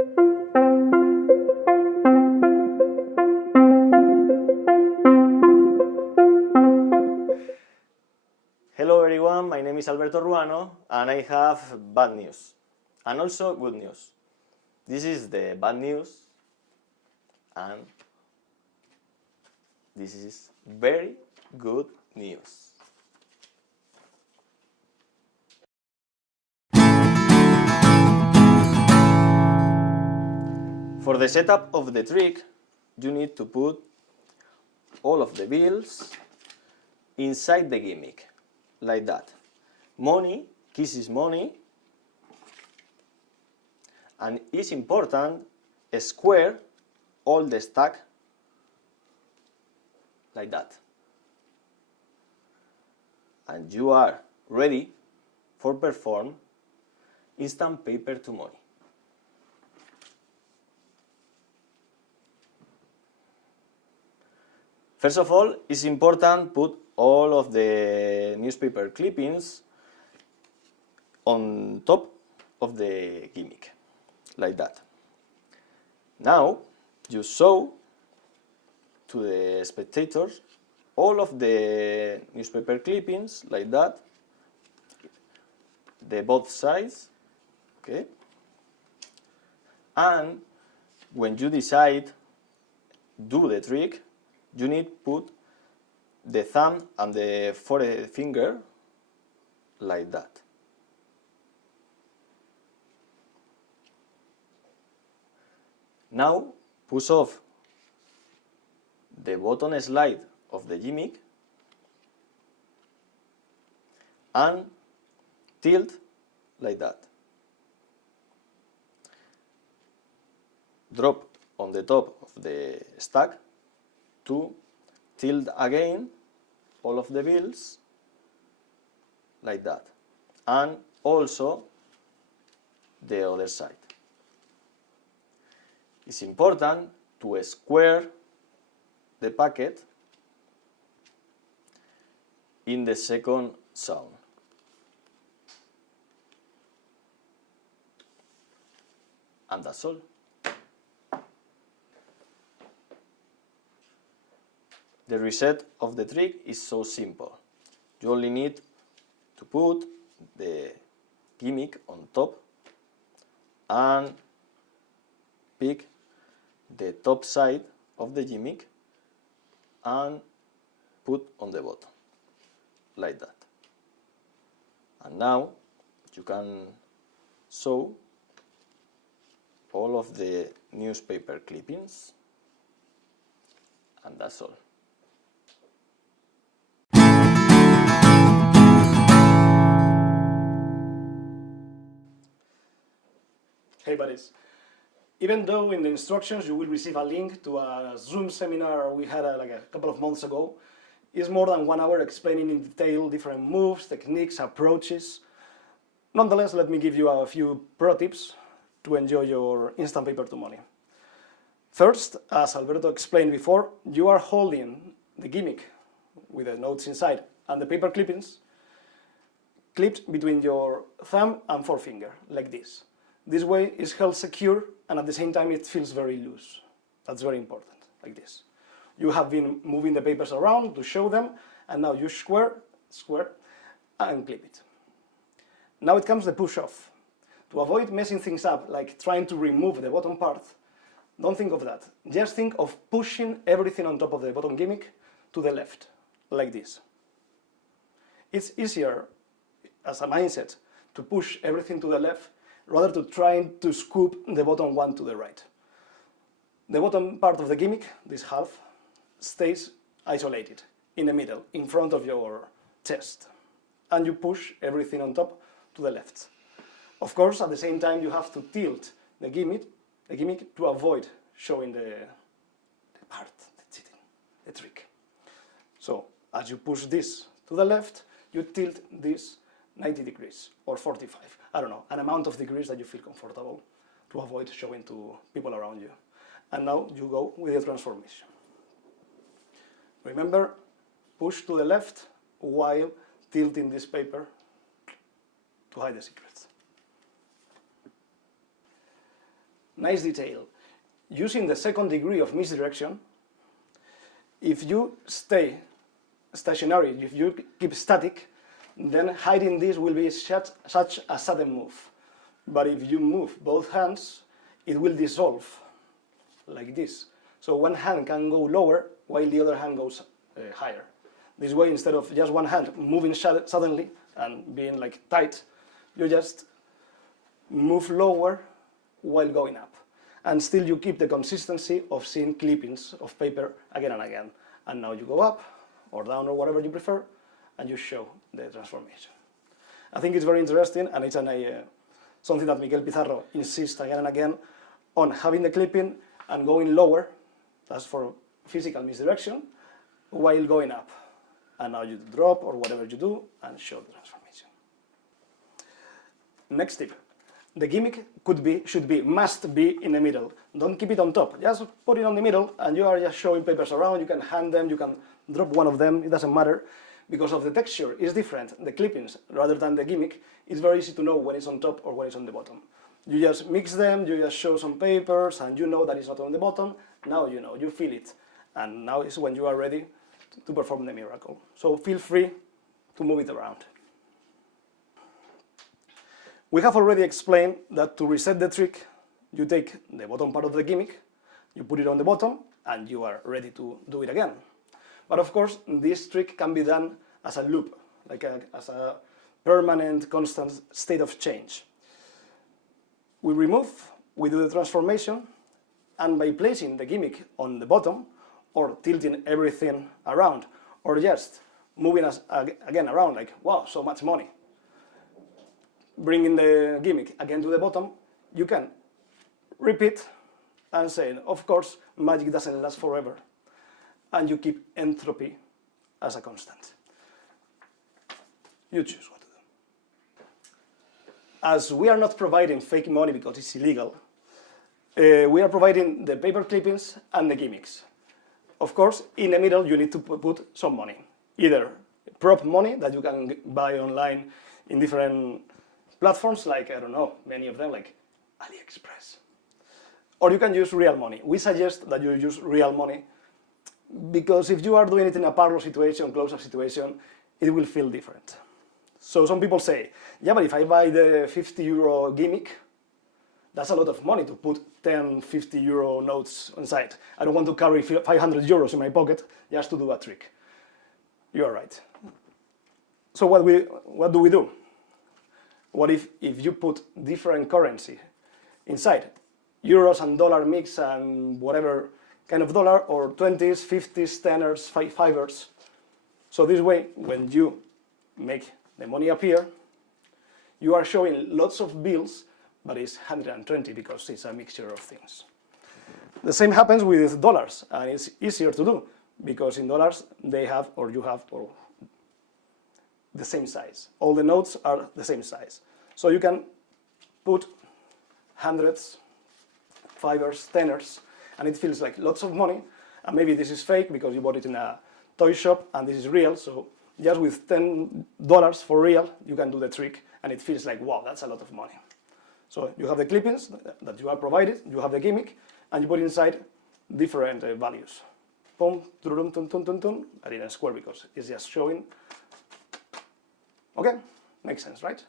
Hello everyone, my name is Alberto Ruano and I have bad news and also good news. This is the bad news and this is very good news. For the setup of the trick, you need to put all of the bills inside the gimmick, like that. Money kisses money, and it's important square all the stack like that. And you are ready for perform instant paper to money. First of all, it's important put all of the newspaper clippings on top of the gimmick, like that. Now, you show to the spectators all of the newspaper clippings, like that, the both sides, okay? And when you decide do the trick, you need to put the thumb and the forefinger like that. Now push off the bottom slide of the gimmick and tilt like that. Drop on the top of the stack to tilt again all of the bills like that, and also the other side. It's important to square the packet in the second sound. And that's all. The reset of the trick is so simple. You only need to put the gimmick on top and pick the top side of the gimmick and put on the bottom, like that. And now you can sew all of the newspaper clippings, and that's all. Hey buddies, even though in the instructions you will receive a link to a Zoom seminar we had like a couple of months ago, it's more than 1 hour explaining in detail different moves, techniques, approaches. Nonetheless, let me give you a few pro tips to enjoy your instant paper to money. First, as Alberto explained before, you are holding the gimmick with the notes inside and the paper clippings clipped between your thumb and forefinger, like this. This way it's held secure and at the same time it feels very loose. That's very important, like this. You have been moving the papers around to show them, and now you square, and clip it. Now it comes the push off. To avoid messing things up, like trying to remove the bottom part, don't think of that. Just think of pushing everything on top of the bottom gimmick to the left, like this. It's easier, as a mindset, to push everything to the left rather to trying to scoop the bottom one to the right. The bottom part of the gimmick, this half, stays isolated in the middle, in front of your chest, and you push everything on top to the left. Of course, at the same time, you have to tilt the gimmick to avoid showing the part, the cheating, the trick. So, as you push this to the left, you tilt this 90 degrees or 45, I don't know, an amount of degrees that you feel comfortable to avoid showing to people around you. And now you go with the transformation. Remember, push to the left while tilting this paper to hide the secrets. nice detail. Using the second degree of misdirection, if you stay stationary, if you keep static, then hiding this will be such a sudden move. But if you move both hands, it will dissolve like this. So one hand can go lower while the other hand goes higher. This way, instead of just one hand moving suddenly and being like tight, you just move lower while going up. And still you keep the consistency of seeing clippings of paper again and again. And now you go up or down or whatever you prefer, and you show the transformation. I think it's very interesting, and it's something that Miguel Pizarro insists again and again on, having the clipping and going lower. That's for physical misdirection, while going up. And now you drop or whatever you do and show the transformation. Next tip. The gimmick should be, must be in the middle. Don't keep it on top. Just put it on the middle and you are just showing papers around. You can hand them, you can drop one of them, it doesn't matter. Because of the texture is different, the clippings, rather than the gimmick, it's very easy to know when it's on top or when it's on the bottom. You just mix them, you just show some papers, and you know that it's not on the bottom. Now you know, you feel it. And now is when you are ready to perform the miracle. So feel free to move it around. We have already explained that to reset the trick, you take the bottom part of the gimmick, you put it on the bottom, and you are ready to do it again. But of course, this trick can be done as a loop, as a permanent, constant state of change. We remove, we do the transformation, and by placing the gimmick on the bottom, or tilting everything around, or just moving us again around, like, wow, so much money, bringing the gimmick again to the bottom, you can repeat and say, of course, magic doesn't last forever. And you keep entropy as a constant. You choose what to do. As we are not providing fake money because it's illegal, we are providing the paper clippings and the gimmicks. Of course, in the middle, you need to put some money. Either prop money that you can buy online in different platforms, like, I don't know, many of them, like AliExpress. Or you can use real money. We suggest that you use real money, because if you are doing it in a parlor situation, close-up situation, it will feel different. So some people say, yeah, but if I buy the 50 euro gimmick, that's a lot of money to put 10, 50 euro notes inside. I don't want to carry 500 euros in my pocket just to do a trick. You're right. So what do we do? What if you put different currency inside? Euros and dollar mix and whatever kind of dollar, or 20s, 50s, 10ers, 5ers. So this way, when you make the money appear, you are showing lots of bills, but it's 120 because it's a mixture of things. The same happens with dollars, and it's easier to do because in dollars they have, or you have, or the same size. All the notes are the same size. So you can put hundreds, 5ers, 10ers, and it feels like lots of money, and maybe this is fake because you bought it in a toy shop, and this is real, so just with $10 for real, you can do the trick, and it feels like, wow, that's a lot of money. So you have the clippings that you are provided, you have the gimmick, and you put inside different values. Boom, tum, tum, tum, tum, tum. I didn't square because it's just showing. Okay, makes sense, right?